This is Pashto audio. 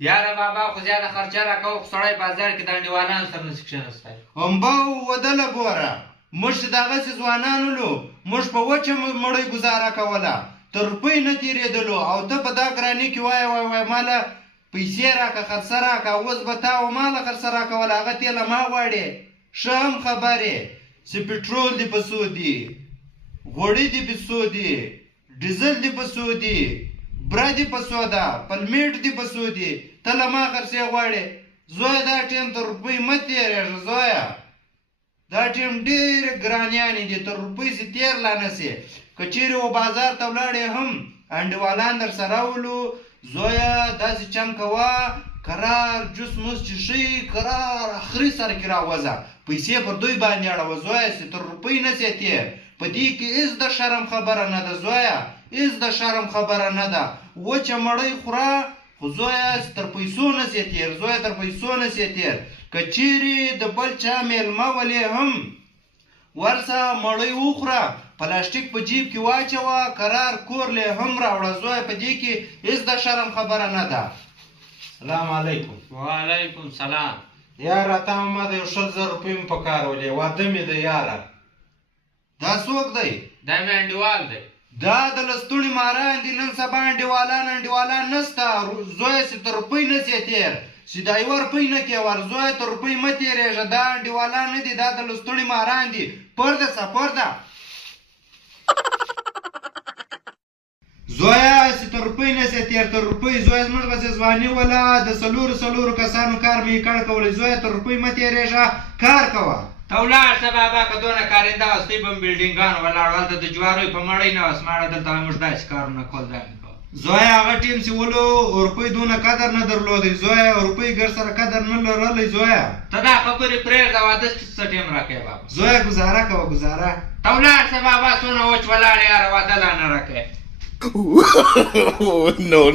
یاره بابا خو زیاده خرچه راکوه خو سړی بازار کې د انډیوالانو سره نشي کښېنستی. امبا ودله ګوره موږ چې دغسې ځوانان ولو موږ په وچه مړۍ ګزاره کوله تر روپۍ نه تېرېدلو او ته په دا ګراني کې وایه وایه ماله پیسې راکړه خرڅه راکړه اوس به تا او ماله خرڅه راکوله هغه تېله ما غواړې ښه هم خبرې چې پټرول دې په څو دي غوړي دې په څو دي ډیزل دې په څو دي بره دې په څو ده پلمیټ دې په څو دي ته له ما خرڅې غواړې زویه دا ټیم تر روپۍ مه تېرېږه زویه دا ټیم ډېرې ګرانیانې دي تر روپۍ سې تېر لا نه سې که چیرې و بازار ته ولاړې هم انډیوالان در سره راولو زویه داسې چم کوه قرار جوس موس څښئ قرار اخري سر کې راوځه پیسې پر دوی باندې اړوه زویه چې تر روپۍ نه سې تېر په دې کې هېڅ د شرم خبره نه ده زویه هېڅ د شرم خبره نه ده وچه مړۍ خوره خو زویه چې تر پیسو نه سې تېر زویه تر پیسو نه سې تېر که چیرې د بل چا میلمه ولې هم ورسه مړۍ وخوره پلاستیک په جیب کې واچوه قرار کور لی هم راوړه زویه په دې کې هېڅ د شرم خبره نه ده. سلام علیکم. وعلیکم سلام. یاره تا ما د یو 100,000 روپۍ مې په کار ولې واده مې ده یاره. دا څوک دی؟ دا مې انډیوال دی. دا د لستوڼي ماران دي نن سبا انډیوالان نسته زویه چې تر روپۍ نه سې تېر چې دا یوه روپۍ نه کې ور زویه تر روپۍ مه تېرېږه دا انډیوالان نه دي دا د لستوڼي ماران دي پرده څه پرده زویه چې تر روپۍ نه سې تېر تر روپۍ زویه زموږ غسې ځواني وله د څلورو کسانو کار مې کړ کولی زویه تر روپۍ مه تېرېږه کار کوه ته ولاړ شه بابا که دونه کارنده وستۍ به م بلډینګانو ولاړ هلته د جواروی په مړۍ نه وسماړه دلته موږ داسې کارونه کول دا مې کوه زویه هغه ټیم چې ولو روپۍ دونه قدر نه درلودی زویه روپۍ ګر سره قدر نه لرلی زویه ته دا خبرې پرېږده واده څه ټیم راکوې بابا زویه ګزاره کوه ګزاره ته ولاړ شه بابا څونه وچ ولاړ یاره واده لا نه راکوې No.